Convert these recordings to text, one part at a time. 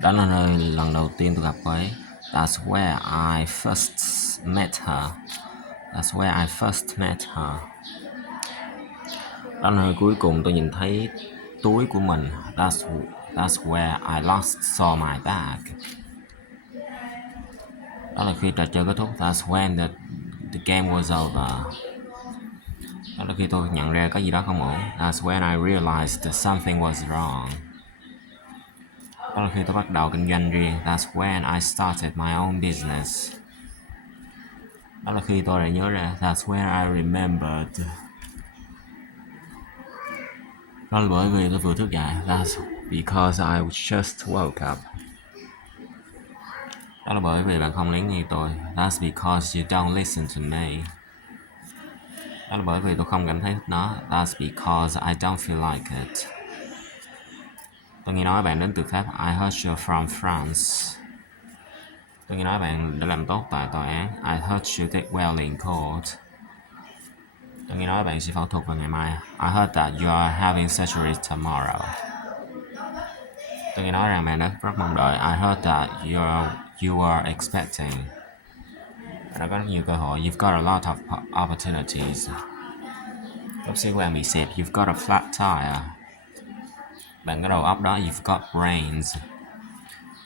Đó là nơi lần đầu tiên tôi gặp cô ấy. That's where I first met her. That's where I first met her. Đó là nơi cuối cùng tôi nhìn thấy túi của mình. That's where I last saw my bag. Đó là khi trò chơi kết thúc. That's when the game was over. Đó là khi tôi nhận ra có gì đó không ổn. That's when I realized that something was wrong. Đó là khi tôi bắt đầu kinh doanh riêng. That's when I started my own business. Đó là khi tôi đã nhớ ra. That's when I remembered. Đó là bởi vì tôi vừa thức dậy. That's because I just woke up. Đó là bởi vì bạn không lắng nghe tôi. That's because you don't listen to me. Đó là bởi vì tôi không cảm thấy thích nó. That's because I don't feel like it. Tôi nghe nói bạn đến từ Pháp. I heard you're from France. Tôi nghe nói bạn đã làm tốt tại tòa án. I heard you did well in court. Tôi nghe nói bạn sẽ phẫu thuật vào ngày mai. I heard that you are having surgery tomorrow. Tôi nghe nói rằng bạn rất mong đợi. I heard that you are expecting. Bạn đã có rất nhiều cơ hội. You've got a lot of opportunities. Tóc xế của bạn bị xẹp. You've got a flat tire. Bạn có đầu óc đó. You've got brains.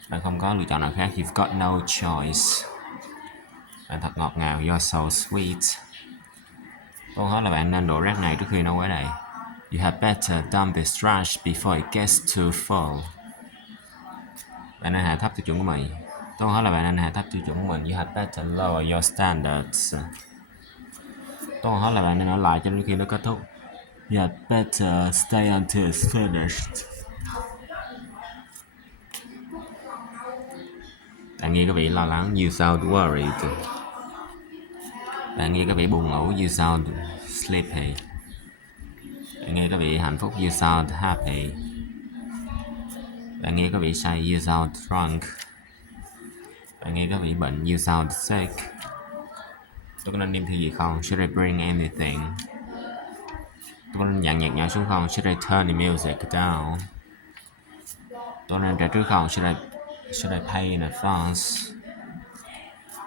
Bạn không có lựa chọn nào khác. You've got no choice. Bạn thật ngọt ngào. You're so sweet. Câu hỏi là bạn nên đổ rác này trước khi nó quá đầy. You had better dump this trash before it gets too full. Bạn nên hạ thấp tiêu chuẩn của mình. Câu hỏi là bạn nên hạ thấp tiêu chuẩn của mình. You had better lower your standards. Câu hỏi là bạn nên ở lại cho đến khi nó kết thúc. You had better stay until it's finished. Bạn nghe có vẻ lo lắng. You sound worried. Bạn nghe có vẻ buồn ngủ. You sound sleepy. Bạn nghe có vẻ hạnh phúc. You sound happy. Bạn nghe có vẻ say. You sound drunk. Bạn nghe có vẻ bệnh. You sound sick. Tôi có nên đem theo gì không? Should I bring anything? Tôi có nên dặn nhạc nhỏ xuống không? Should I turn the music down? Tôi nên trả trước không? Should I pay in advance?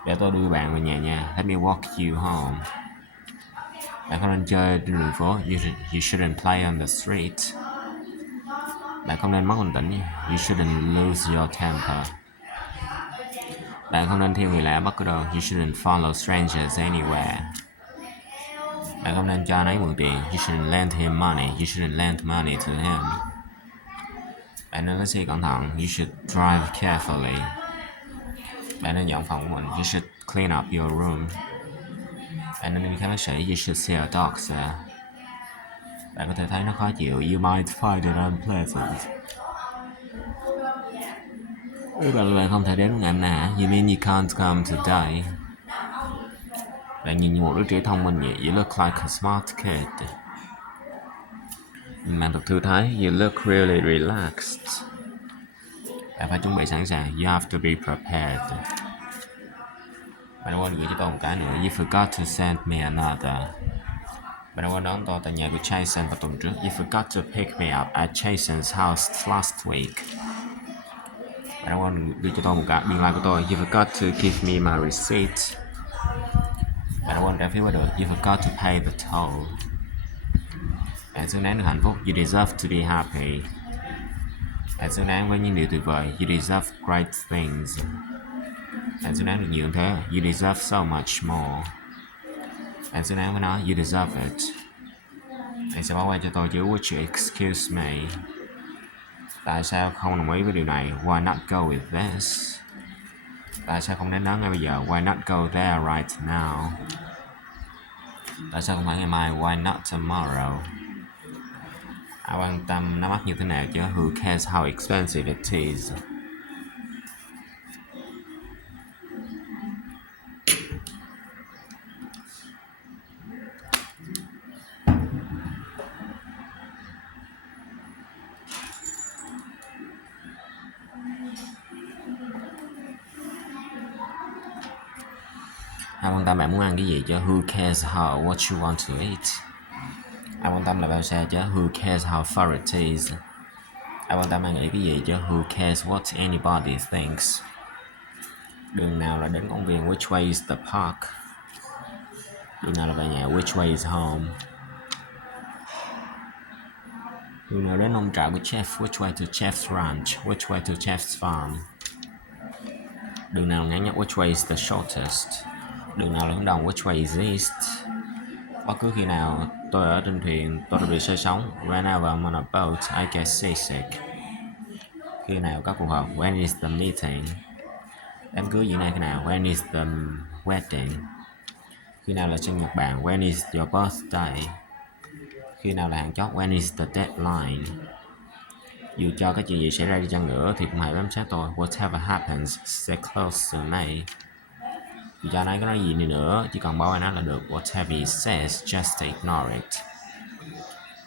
Để tôi đưa bạn về nhà nha. Let me walk you home. Bạn không nên chơi trên đường phố. You shouldn't play on the street. Bạn không nên mất bình tĩnh. You shouldn't lose your temper. Bạn không nên theo người lạ bất cứ đâu. You shouldn't follow strangers anywhere. Bạn không nên cho anh ấy mượn tiền. You shouldn't lend him money. You shouldn't lend money to him. Bạn nên lái xe cẩn thận. You should drive carefully. Bạn nên dọn phòng của mình. You should clean up your room. Bạn nên đi khám bác sĩ. You should see a doctor. Bạn có thể thấy nó khó chịu. You might find it unpleasant. Bạn không thể đến ngày hôm nay hả? You mean you can't come today? Bạn nhìn như một đứa trẻ thông minh vậy. You look like a smart kid. Bạn thật thư thái. You look really relaxed. Bạn phải chuẩn bị sẵn sàng. You have to be prepared. Bạn đã quên gửi cho tôi một cái nữa. You forgot to send me another. Bạn đã quên đón tôi tại nhà của Jason vào tuần trước. You forgot to pick me up at Jason's house last week. Bạn đã quên đưa cho tôi một cái biên lai của tôi. You forgot to give me my receipt. Bạn đã quên trả phí qua đường. You forgot to pay the toll. Bạn xứng đáng được hạnh phúc. You deserve to be happy. Bạn xứng đáng với những điều tuyệt vời. You deserve great things. Bạn xứng đáng được nhiều hơn thế. You deserve so much more. Bạn xứng đáng với nó. You deserve it. Bạn sẽ bỏ qua cho tôi chứ. Would you excuse me? Tại sao không đồng ý với điều này? Why not go with this? Tại sao không đến đó ngay bây giờ? Why not go there right now? Tại sao không phải ngày mai? Why not tomorrow? Ai quan tâm nó mắc như thế nào chứ? Who cares how expensive it is? Ai quan tâm bạn muốn ăn cái gì chứ? Who cares how what you want to eat? Ai quan tâm là bao xa chứ? Who cares how far it is? Ai quan tâm ai nghĩ cái gì chứ, who cares what anybody thinks. Đường nào là đến công viên, which way is the park. Đường nào là về nhà, which way is home. Đường nào đến nông trại của chef, which way to chef's ranch, which way to chef's farm. Đường nào ngắn nhất, which way is the shortest. Đường nào là hướng đông, which way is east. Bất cứ khi nào tôi ở trên thuyền, tôi đã bị say sóng. Whenever I'm on a boat, I get seasick. Khi nào có cuộc họp, when is the meeting. Đám cưới diễn ra khi nào, when is the wedding. Khi nào là sinh nhật bạn, when is your birthday. Khi nào là hạn chót, when is the deadline. Dù cho cái chuyện gì xảy ra đi chăng nữa thì cũng hãy bám sát tôi. Whatever happens, stay close to me. Dù cho anh ấy có nói gì đi nữa, chỉ cần bảo anh ấy là được. Whatever he says, just ignore it.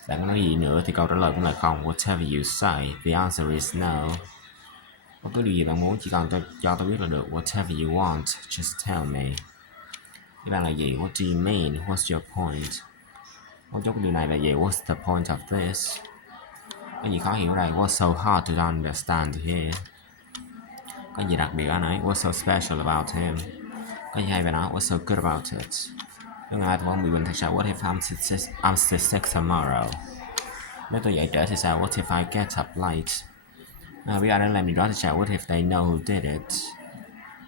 Bạn có nói gì nữa thì câu trả lời cũng là không. Whatever you say, the answer is no. Bất cứ điều gì bạn muốn, chỉ cần cho tôi biết là được. Whatever you want, just tell me. Ý bạn là gì? What do you mean? What's your point? Mấu chốt của điều này là gì? What's the point of this? Có gì khó hiểu đây? What's so hard to understand here? Có gì đặc biệt ở nãy? What's so special about him? Có gì hay về nó? What's so good about it? Nếu ngày mai tôi không bị bệnh thì sao? What if I'm sick tomorrow? Nếu tôi dậy trễ thì sao? What if I get up late? Nếu biết ai đã làm điều đó thì sao? What if they know who did it?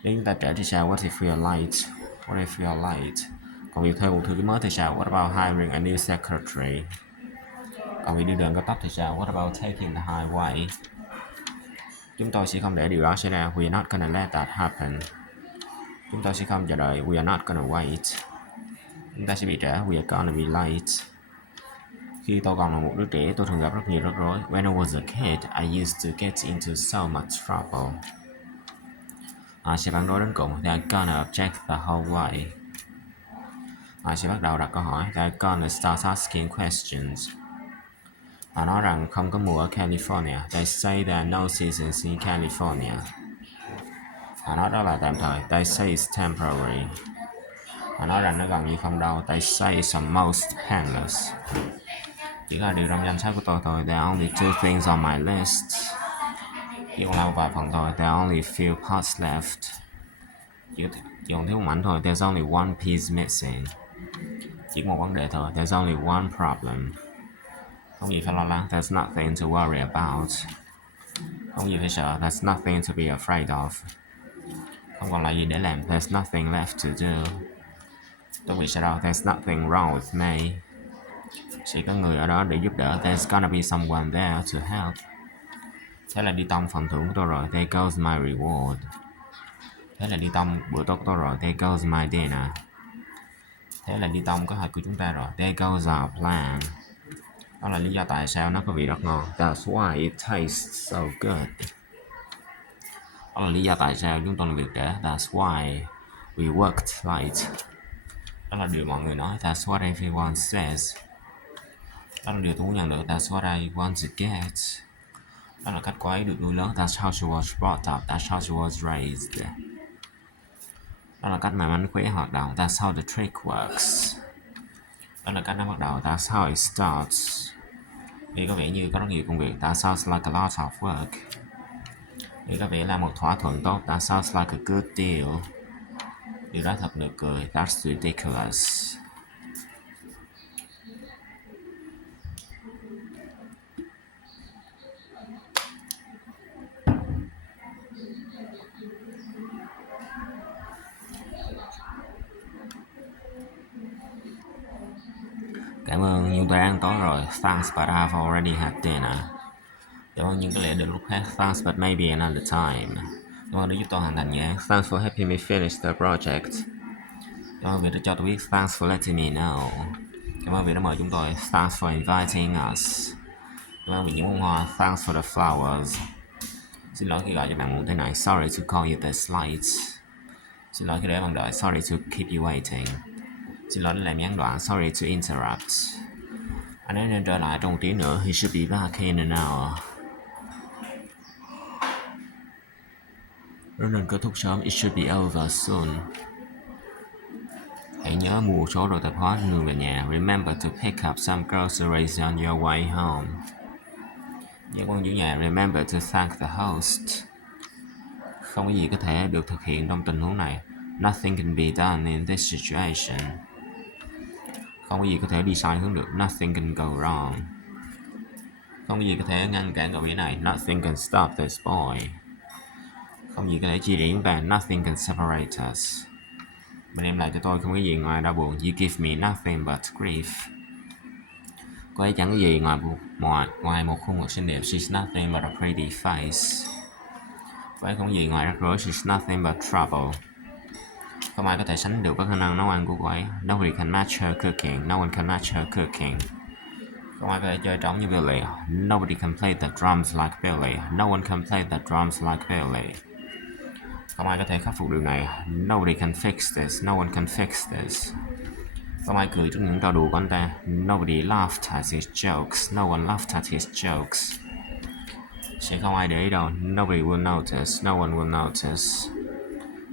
Nếu chúng ta trễ thì sao? What if we are late? What if we are late? Còn việc thuê một thư ký mới thì sao? What about hiring a new secretary? Còn việc đi đường cao tốc thì sao? What about taking the highway? Chúng tôi sẽ không để điều đó xảy ra. We are not gonna let that happen. Chúng tôi sẽ không chờ đợi. We are not gonna wait. Chúng ta sẽ bị trễ. We are gonna be late. Khi tôi còn là một đứa trẻ, tôi thường gặp rất nhiều rắc rối. When I was a kid, I used to get into so much trouble. Họ sẽ phản đối đến cùng. They are gonna object the whole way. Họ sẽ bắt đầu đặt câu hỏi. They are gonna start asking questions. Họ nói rằng không có mùa ở California. They say there are no seasons in California. Họ nói đó là tạm thời. They say it's temporary. Họ nói rằng nó gần như không đâu. They say it's almost painless. Chỉ có điều trong danh sách của tôi thôi. There are only two things on my list. Chỉ còn lại một vài phần thôi. There are only few parts left. Chỉ còn thiếu một mảnh thôi. There's only one piece missing. Chỉ một vấn đề thôi. There's only one problem. Không gì phải lo lắng. There's nothing to worry about. Không gì phải sợ. There's nothing to be afraid of. Không còn lại gì để làm. There's nothing left to do. Tôi bị sợ đâu. There's nothing wrong with me. Sẽ có người ở đó để giúp đỡ. There's gonna be someone there to help. Thế là đi tông phần thưởng của tôi rồi. There goes my reward. Thế là đi tông bữa tối của tôi rồi. There goes my dinner. Thế là đi tông kế hoạch của chúng ta rồi. There goes our plan. Đó là lý do tại sao nó có vị rất ngon. That's why it tastes so good. Đó là lý do tại sao chúng tôi làm việc trễ. That's why we worked late. Đó là điều mọi người nói. That's what everyone says. Đó là điều tôi muốn nhận được. That's what I want to get. Đó là cách cô ấy được nuôi lớn. That's how she was brought up. That's how she was raised. Đó là cách mà mánh khóe hoạt động. That's how the trick works. Đó là cách nó bắt đầu. That's how it starts. Nghe có vẻ như có rất nhiều công việc. That sounds like a lot of work. Nghe có vẻ là một thỏa thuận tốt. That sounds like a good deal. Điều đó thật nực cười. That's ridiculous. Cảm ơn, nhưng tôi đã ăn tối rồi. Thanks, but I've already had dinner. Cảm ơn, nhưng có lẽ đến lúc khác. Thanks, but maybe another time. Cảm ơn đã giúp tôi hoàn thành dự án. Thanks for helping me finish the project. Cảm ơn vì đã cho tôi biết. Thanks for letting me know. Cảm ơn vì đã mời chúng tôi. Thanks for inviting us. Cảm ơn vì những bông hoa. Thanks for the flowers. Xin lỗi khi gọi cho bạn muộn thế này. Sorry to call you this late. Xin lỗi khi để bạn đợi. Sorry to keep you waiting. Xin lỗi đã làm gián đoạn. Sorry to interrupt. Anh ấy nên trở lại trong một tiếng nữa. He should be back in an hour. Nó nên kết thúc sớm. It should be over soon. Hãy nhớ mua một số đồ tạp hóa đường về nhà. Remember to pick up some groceries on your way home. Dạ quan chủ nhà remember to thank the host. Không có gì có thể được thực hiện trong tình huống này. Nothing can be done in this situation. Không có gì có thể đi sai hướng được. Nothing can go wrong. Không có gì có thể ngăn cản cậu bé này. Nothing can stop this boy. Không gì có thể chia rẽ chúng ta. Nothing can separate us. Bạn đem lại cho tôi không có gì ngoài đau buồn. You give me nothing but grief. Cô ấy chẳng có gì ngoài một khuôn mặt xinh đẹp. She's nothing but a pretty face. Cô ấy không có gì ngoài rắc rối. She's nothing but trouble. Không ai có thể sánh được với khả năng nấu ăn của cô ấy. Nobody can match her cooking. No one can match her cooking. Không ai có thể chơi trống như Billy. Nobody can play the drums like Billy. No one can play the drums like Billy. Không ai có thể khắc phục điều này. Nobody can fix this. No one can fix this. Không ai cười trước những trò đùa của anh ta. Nobody laughed at his jokes. No one laughed at his jokes. Sẽ không ai để ý đâu. Nobody will notice. No one will notice.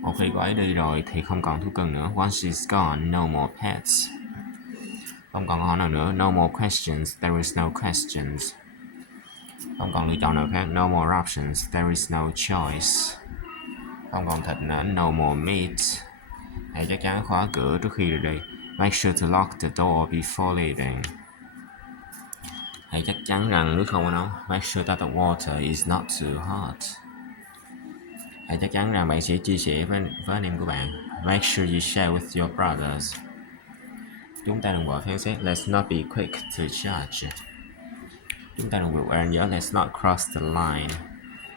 Một khi cô ấy đi rồi thì không còn thú cưng nữa. Once she's gone, no more pets. Không còn câu hỏi nào nữa. No more questions. There is no questions. Không còn lựa chọn nào khác. No more options. There is no choice. Không còn thịt nữa. No more meat. Hãy chắc chắn khóa cửa trước khi rời đi. Make sure to lock the door before leaving. Hãy chắc chắn rằng nước không có nóng. Make sure that the water is not too hot. Hãy chắc chắn rằng bạn sẽ chia sẻ với anh em của bạn. Make sure you share with your brothers. Chúng ta đừng vội phán xét. Let's not be quick to judge. Chúng ta đừng vượt ranh giới. Let's not cross the line.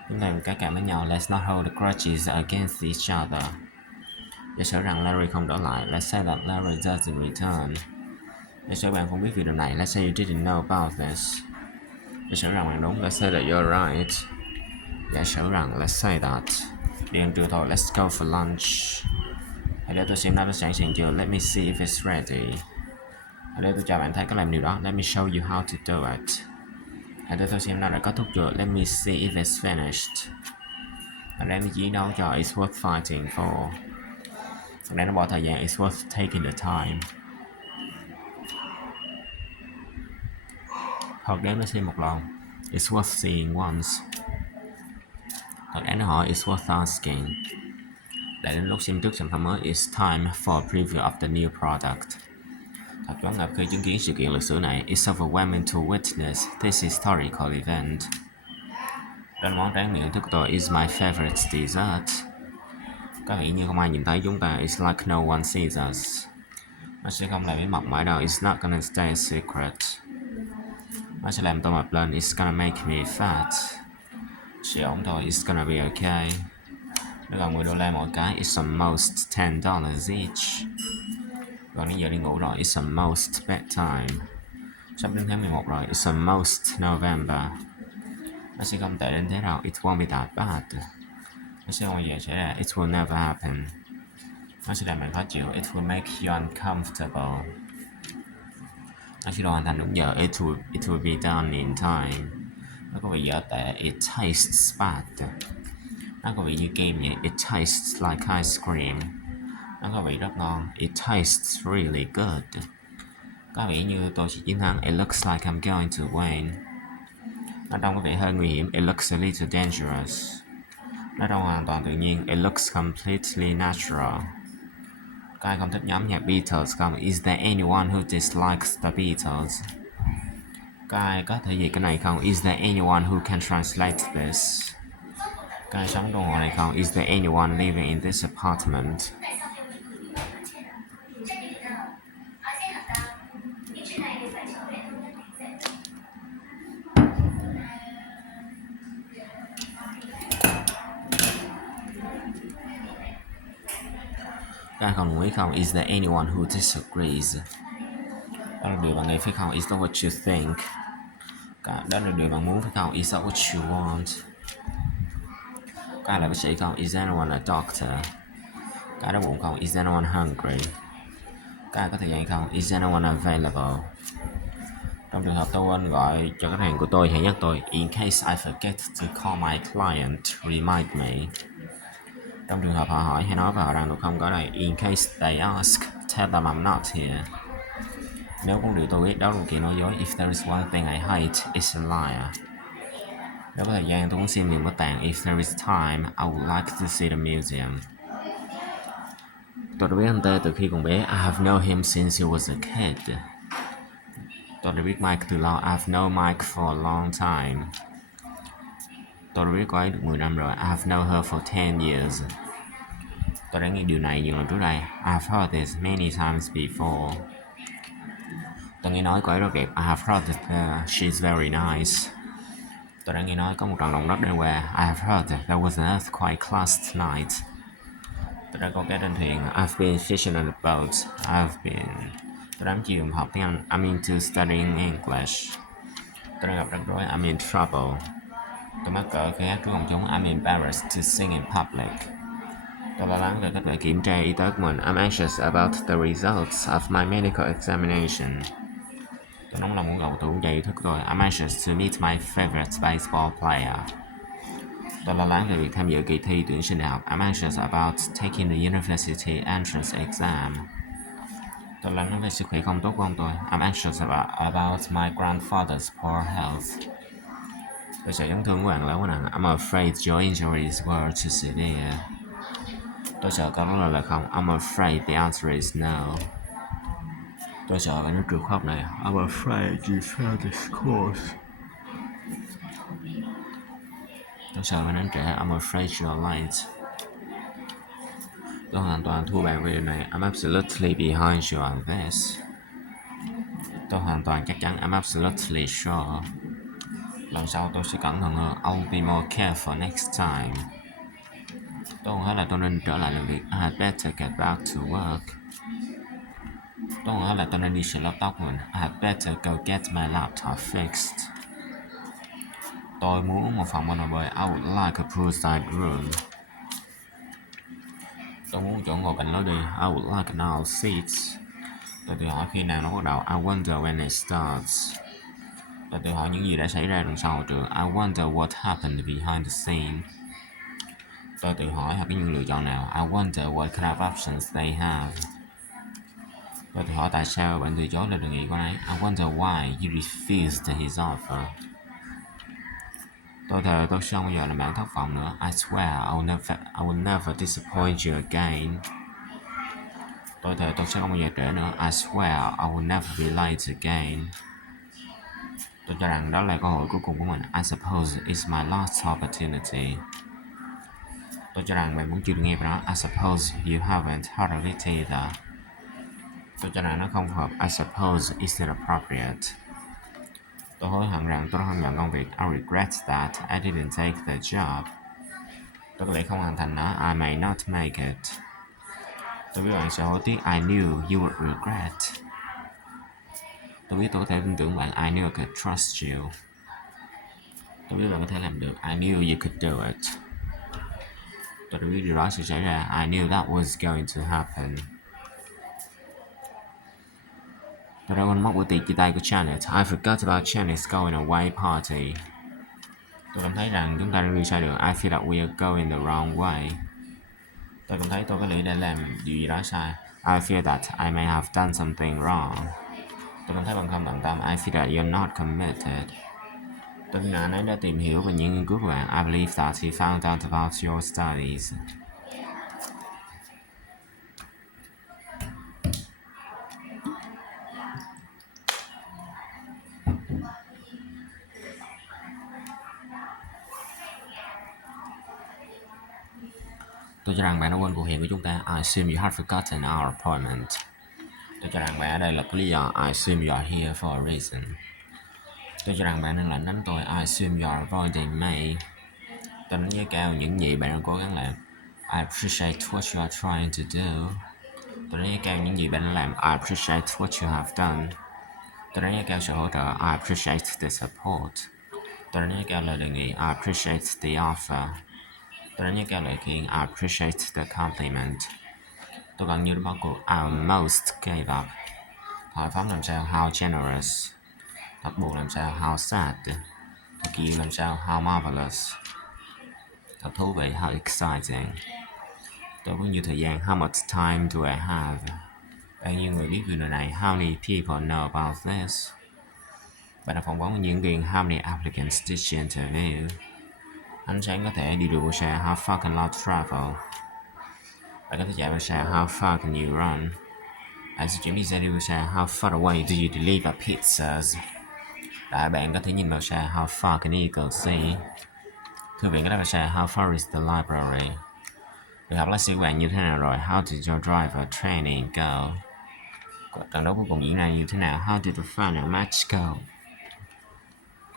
Chúng ta đừng cá cảm với nhau. Let's not hold grudges against each other. Giả sử rằng Larry không trở lại. Let's say that Larry doesn't return. Giả sử bạn không biết việc điều này. Let's say you didn't know about this. Giả sử rằng bạn đúng. Let's say that you're right. Giả sử rằng let's say that. Đi ăn trưa thôi. Let's go for lunch. Hãy để tôi xem nó đã sẵn sàng chưa. Let me see if it's ready. Hãy để tôi cho bạn thấy cách làm điều đó. Let me show you how to do it. Hãy để tôi xem nó đã kết thúc chưa. Let me see if it's finished. Hãy để nó chiến đấu cho. It's worth fighting for. Hãy để nó bỏ thời gian. It's worth taking the time. Hoặc để nó xem một lần. It's worth seeing once. Thật đáng nó hỏi. It's worth asking. Đã đến lúc xem trước sản phẩm mới. It's time for a preview of the new product. Thật choáng ngợp khi chứng kiến sự kiện lịch sử này. It's overwhelming to witness this historical event. Trên món tráng miệng thức của tôi is my favorite dessert. Có vẻ như không ai nhìn thấy chúng ta. It's like no one sees us. Nó sẽ không là bí mật mãi đâu. It's not gonna stay a secret. Nó sẽ làm tôi mập lên. It's gonna make me fat. Sẽ ổn thôi. It's gonna be okay. Nó gần $10 mỗi cái. It's almost $10 each. Gần đến giờ đi ngủ rồi. It's almost bedtime. Sắp đến tháng 11 rồi. It's almost November. Nó sẽ không tệ đến thế đâu. It won't be that bad. Nó sẽ không bao giờ xảy ra. It will never happen. Nó sẽ làm bạn khó chịu. It will make you uncomfortable. Nó sẽ hoàn thành đúng giờ. It will be done in time. Nó có vị dở tệ. It tastes bad. Nó có vị như kem vậy. It tastes like ice cream. Nó có vị rất ngon. It tastes really good. Có vẻ như tôi sẽ chiến thắng. It looks like I'm going to win. Nó trông có vẻ hơi nguy hiểm. It looks a little dangerous. Nó trông hoàn toàn tự nhiên. It looks completely natural. Có ai không thích nhóm nhạc Beatles không? Is there anyone who dislikes the Beatles? Có ai có thể dịch cái này không? Is there anyone who can translate this? Có ai sống trong hộ này không? Is there anyone living in this apartment? Có ai không đồng ý không? Is there anyone who disagrees? Đó là điều bạn nghĩ phải không? Is that what you think? Đó là điều bạn muốn phải không? Is that what you want? Có ai là bác sĩ không? Is anyone a doctor? Có ai đói bụng không? Is anyone hungry? Có ai có thời gian không? Is anyone available? Trong trường hợp tôi quên gọi cho khách hàng của tôi, hãy nhắc tôi. In case I forget to call my client, remind me. Trong trường hợp họ hỏi, hãy nói với họ rằng tôi không có đây. In case they ask, tell them I'm not here. Nếu có điều tôi biết đó là kiện nói dối. If there is one thing I hate, it's a liar. Nếu có thời gian tôi muốn xem miền bảo tàng. If there is time, I would like to see the museum. Tôi đã biết anh ta từ khi còn bé. I have known him since he was a kid. Tôi đã biết Mike từ lâu. I've known Mike for a long time. Tôi đã biết cô ấy được 10 năm rồi. I have known her for 10 years. Tôi đã nghe điều này nhiều lần trước đây. I've heard this many times before. Tôi nghe nói cô ấy rất đẹp. I have heard that she's very nice. Tôi đã nghe nói có một trận động đất đêm qua. I have heard that there was an earthquake last night. Tôi đã có cái trên thuyền. I've been fishing on a boat. Tôi đám chìm học tiếng Anh. I'm into studying English. Tôi đã gặp rắc rối. I'm in trouble. Tôi mắc cỡ khi hát trước công chúng. I'm embarrassed to sing in public. Tôi lo lắng về kết quả kiểm tra y tế của mình. I'm anxious about the results of my medical examination. Tôi nóng lòng muốn gặp tôi giải yêu thích tôi. I'm anxious to meet my favorite baseball player. Tôi lo lắng về việc tham dự kỳ thi tuyển sinh đại học. I'm anxious about taking the university entrance exam. Tôi lo lắng về sức khỏe không tốt của ông tôi. I'm anxious about my grandfather's poor health. Tôi sợ chấn thương của bạn lớn quá nặng. I'm afraid your injuries were too severe. Tôi sợ câu đó là không. I'm afraid the answer is no. Tôi sợ cái nước trượt khóc này. I'm afraid you failed this course. Tôi sợ bạn đến trễ. I'm afraid you're late. Tôi hoàn toàn thua bạn về điều này. I'm absolutely behind you on this. Tôi hoàn toàn chắc chắn. I'm absolutely sure. Lần sau tôi sẽ cẩn thận hơn. I'll be more careful next time. Tôi hỏi là tôi nên trở lại làm việc. I had better get back to work. Tôi hỏi là tôi nên đi sửa laptop của mình. I had better go get my laptop fixed. Tôi muốn một phòng bơi. I would like a poolside room. Tôi muốn chỗ ngồi cạnh lối đi. I would like an aisle seat. Tôi tự hỏi khi nào nó bắt đầu. I wonder when it starts. Tôi tự hỏi những gì đã xảy ra đằng sau hậu trường. I wonder what happened behind the scene. Tôi tự hỏi hoặc những lựa chọn nào. I wonder what kind of options they have. Tôi tự hỏi tại sao bạn từ chối lời đề nghị của anh ấy. I wonder why you refused his offer. Tôi thề tôi sẽ không bao giờ làm bạn thất vọng nữa. I swear I will never disappoint you again. Tôi thề tôi sẽ không bao giờ trễ nữa. I swear I will never be late again. Tôi cho rằng đó là cơ hội cuối cùng của mình. I suppose it's my last opportunity. Tôi cho rằng bạn cũng chưa được nghe về nó. I suppose you haven't heard of it either. Tôi cho rằng nó không phù hợp. I suppose it's not appropriate. Tôi hối hận rằng tôi không nhận công việc. I regret that I didn't take the job. Tôi có thể không hoàn thành nó. I may not make it. Tôi biết bạn sẽ hối tiếc. I knew you would regret. Tôi biết tôi có thể tin tưởng bạn. I knew I could trust you. Tôi biết bạn có thể làm được. I knew you could do it. Tôi đã biết điều đó sẽ xảy ra. I knew that was going to happen. Tôi đã quên mất buổi tiệc chia tay của Janet. I forgot about Janet's going away party. Tôi cảm thấy rằng chúng ta đang đi sai đường. I feel that we are going the wrong way. Tôi cảm thấy tôi có lẽ đã làm điều gì đó sai. I feel that I may have done something wrong. Tôi cảm thấy bạn không tận tâm. I feel that you're not committed. Tôi tin là anh ấy đã tìm hiểu về những nghiên cứu của bạn. I believe that he found out about your studies. Tôi cho rằng bạn đã quên cuộc hẹn của chúng ta. I assume you have forgotten our appointment. Tôi cho rằng bạn ở đây là có lý do. I assume you are here for a reason. Tôi cho rằng bạn đang lẩn tránh tôi. I assume you are avoiding me. Tôi đánh giá cao những gì bạn đang cố gắng làm. I appreciate what you are trying to do. Tôi đánh giá cao những gì bạn đang làm. I appreciate what you have done. Tôi đánh giá cao sự hỗ trợ. I appreciate the support. Tôi đánh giá cao lời đề nghị. I appreciate the offer. Tôi đánh giá cao lời khen. I appreciate the compliment. Tôi gần như đã bỏ cuộc. I almost gave up. Thoại phóng làm sao? How generous. Thật buồn làm sao? How sad. Thật kỳ làm sao? How marvelous. Thật thú vị. How exciting. Tôi có nhiều thời gian. How much time do I have? Bao nhiêu người biết về điều này? How many people know about this? Bạn đã phỏng vấn diễn viên How many applicants did you interview? Ánh sáng có thể đi được qua xe How far can light travel? Bạn có thể chạy qua xe How far can you run? Bạn sẽ chuyển pizza đi qua xe How far away do you deliver pizzas? Đại bạn có thể nhìn vào xe How far can eagle see? Thư viện có thể vào xe How far is the library? Việc học lái xe của bạn như thế nào rồi? How did your driver training go? Trận đấu cuối cùng diễn ra như thế nào? How did the final match go?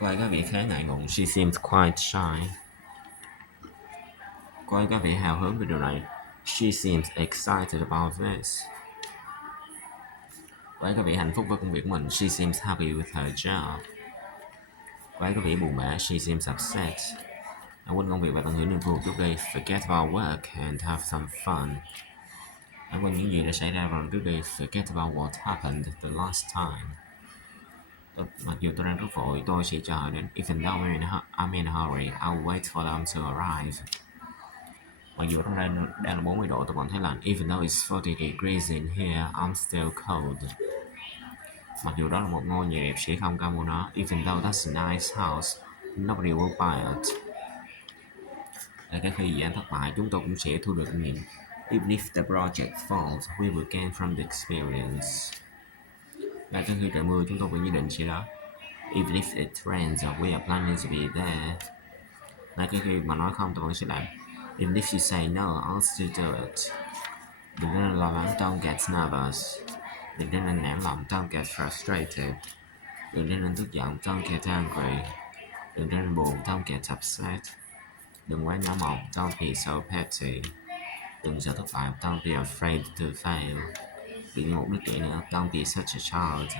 Cô ấy có vẻ khá ngại ngùng. She seems quite shy. Cô ấy có vẻ hào hứng về điều này. She seems excited about this. Cô ấy có vẻ hạnh phúc với công việc của mình. She seems happy with her job. Cô ấy có vẻ buồn bã. She seems upset. Anh quên công việc và tận hưởng niềm vui trước đây. Forget about work and have some fun. Anh quên những gì đã xảy ra vào trước đây. Forget about what happened the last time. Mặc dù tôi đang rất vội, tôi sẽ chờ đến. Even though I'm in a hurry, I'll wait for them to arrive. Mặc dù trong đây đang là 40 độ, tôi vẫn thấy lạnh. Even though it's 40 degrees in here, I'm still cold. Mặc dù đó là một ngôi nhà đẹp, sẽ không cao mua nó. Even though that's a nice house, nobody will buy it. Ở cái khi dự án thất bại, chúng tôi cũng sẽ thu được kinh nghiệm. Even if the project falls, we will gain from the experience. Và cái khi trời mưa, chúng tôi vẫn dự định sẽ đó. Even if it rains, we are planning to be there. Và cái khi mà nói không, tôi vẫn sẽ làm. Even if you say no, I'll still do it. Đừng nên lo lắng, don't get nervous. Đừng nên nản lòng, don't get frustrated. Đừng nên tức giận, don't get angry. Đừng nên buồn, don't get upset. Đừng quá nhỏ mọn, don't be so petty. Đừng sợ thất bại, don't be afraid to fail. Đừng một đích kỷ nữa, don't be such a child.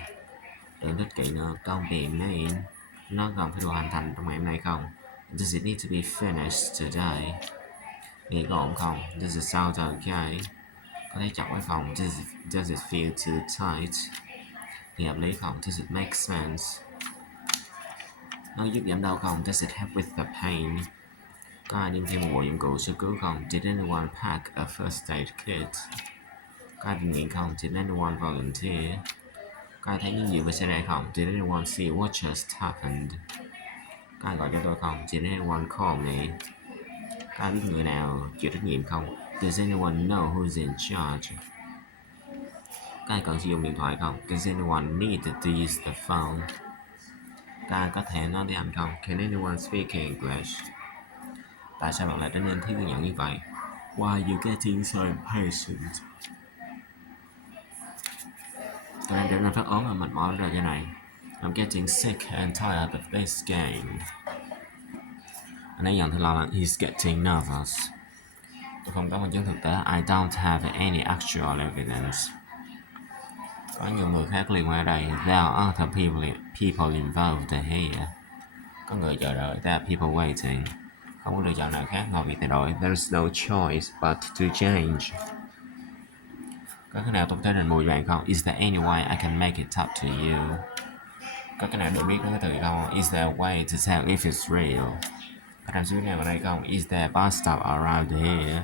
Đừng đích kỷ nữa, don't be mean. Nó còn phải được hoàn thành trong ngày hôm nay không? Does it need to be finished today? Nghe có ổn không? Does it sound okay? Có thấy chặt hay không? Does it feel too tight? Nghe hợp lý không? Does it make sense? Nó giúp giảm đau không? Does it help with the pain? Có ai đem theo một bộ dụng cụ sơ cứu không? Did anyone pack a first aid kit? Có ai tình nguyện không? Did anyone volunteer? Có ai thấy những gì vừa xảy ra không? Did anyone see what just happened? Có ai gọi cho tôi không? Did anyone call me? Có ai biết người nào chịu trách nhiệm không? Does anyone know who's in charge? Có ai cần sử dụng điện thoại không? Does anyone need to use the phone? Có ai có thể nói tiếng Anh không? Can anyone speak English? Tại sao bạn lại trở nên thiếu kiên nhẫn như vậy? Why are you getting so impatient? Tôi đang trở nên phát ốm và mệt mỏi rồi cái này. I'm getting sick and tired of this game. Anh ấy dần thấy lo lắng. He's getting nervous. Tôi không có bằng chứng thực tế. I don't have any actual evidence. Có nhiều người khác liên quan ở đây. There are other people involved here. Có người chờ đợi. There are people waiting. Không có lựa chọn nào khác ngoài việc thay đổi. There's no choice but to change. Có cái nào tôi có thể đền bù cho bạn không? Is there any way I can make it up to you? Có cái nào được biết đến cái từ không? Is there a way to tell if it's real? Có trạm xe buýt nào ở đây không? Is there a bus stop around here?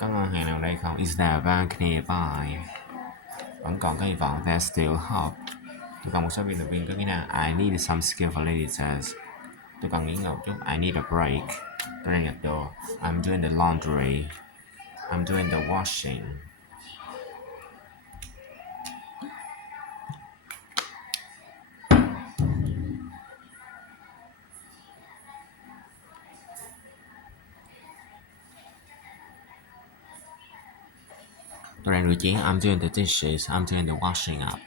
Có ngân hàng nào ở đây không? Is there a bank nearby? Vẫn còn có hy vọng. There's still hope. Tôi cần một số biên tập viên có kỹ năng. I need some skillful editors. Tôi cần nghỉ ngơi một chút. I need a break. Tôi đang giặt đồ. I'm doing the laundry. I'm doing the washing. Tôi đang rửa chén. I'm doing the dishes. I'm doing the washing up.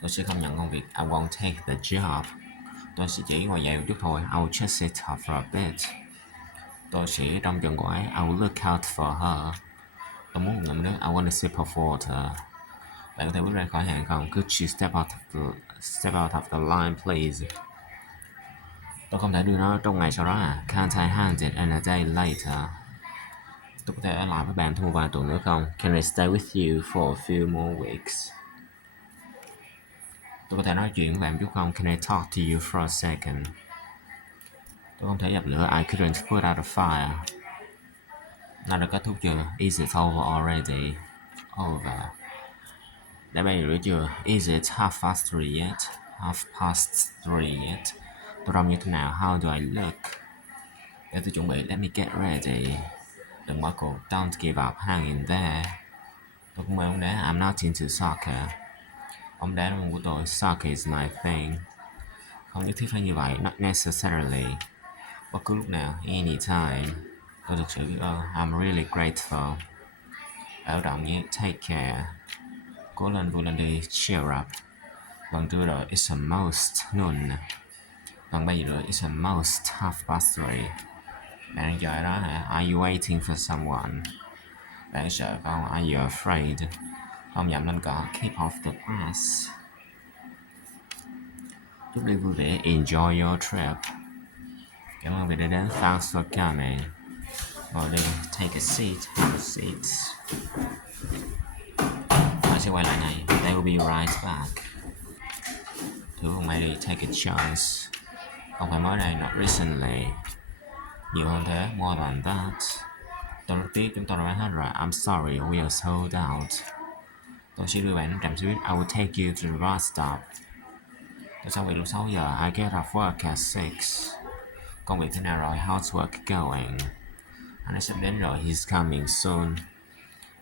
Tôi sẽ không nhận công việc. I won't take the job. Tôi sẽ chỉ ngồi dậy một chút thôi. I will just sit up for a bit. Tôi sẽ trông chừng cô ấy. I will look out for her. Tôi muốn một ngụm nước. I want a sip of water. Bạn có thể bước ra khỏi hàng không? Could you step out of the line, please? Tôi không thể đưa nó trong ngày sau đó à? Can't I hand it in a day later? Tôi có thể ở lại với bạn thêm một vài tuần nữa không? Can I stay with you for a few more weeks? Tôi có thể nói chuyện với bạn chút không? Can I talk to you for a second? Tôi không thể dập lửa. I couldn't put out a fire. Nó đã kết thúc chưa? Is it over already? Over. Đã bay rửa chưa? Is it half past 3 yet? 3:30 yet. Tôi trông như thế nào? How do I look? Để tôi chuẩn bị. Let me get ready. Đừng bỏ cuộc. Don't give up. Hang in there. Tôi cũng mời ông đá. I'm not into soccer. Bóng đá của tôi. Soccer is my thing. Không nhất thiết phải như vậy. Not necessarily. Bất cứ lúc nào. Anytime. Tôi thực sự biết ơn. I'm really grateful. Bảo động nhé. Take care. Cố lên, vui lên đi. Cheer up. Vâng, trưa rồi. It's almost noon. Vâng, bây giờ rồi. It's almost 3:30. Bạn đang chờ ở đó hả? Are you waiting for someone? Bạn sợ không? Are you afraid? Không dậm lên cỏ. Keep off the grass. Chúc đi vui vẻ. Enjoy your trip. Cảm ơn vì đã đến. Thanks for coming. Ngồi đi. Take a seat. Have a seat. Họ sẽ quay lại này. They will be right back. Thử không may đi. Take a chance. Không phải mới đây. Not recently. Nhiều hơn thế. More than that. Tôi rất tiếc chúng tôi đã bán hết rồi. I'm sorry. We are sold out. Tôi sẽ đưa bạn đến trạm xe buýt. I will take you to the bus stop. Tôi xong việc lúc 6 giờ. I get off work at 6. Công việc thế nào rồi? How's work going? Anh ấy sắp đến rồi. He's coming soon.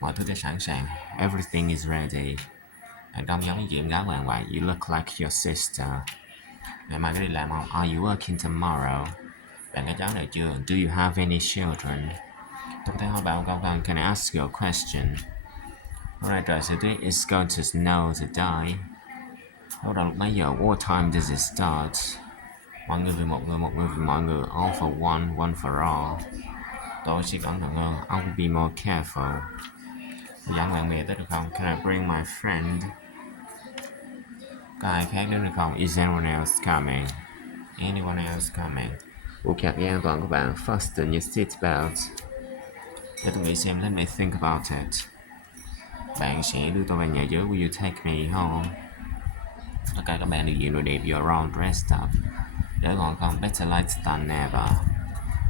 Mọi thứ đã sẵn sàng. Everything is ready. Bạn trông giống như chị em gái của bạn vậy. You look like your sister. Ngày mai có đi làm không? Are you working tomorrow? Bạn có cháu nào chưa? Do you have any children? Tôi thấy hỏi bạn một câu con. Can I ask you a question? Hôm nay trời sẽ tuyết. It's going to snow today. Bắt đầu lúc mấy giờ? What time does it start? Mọi người vì một người vì mọi người. All for one, one for all. Tôi sẽ cẩn thận hơn. I will be more careful. Tôi dẫn bạn bè tới được không? Can I bring my friend? Có ai khác đến được không? Is anyone else coming? Anyone else coming? Buộc chặt dây an toàn của bạn. Fasten your seatbelt. Để tôi nghĩ xem. Let me think about it. Bạn sẽ đưa tôi về nhà chứ? Will you take me home? Ok, các bạn đi diện đồ đẹp. You're all dressed up. Để còn không. Better late than never.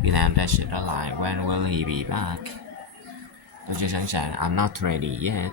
Khi nào ra sẽ trở lại? When will he be back? Tôi chưa sẵn sàng. I'm not ready yet.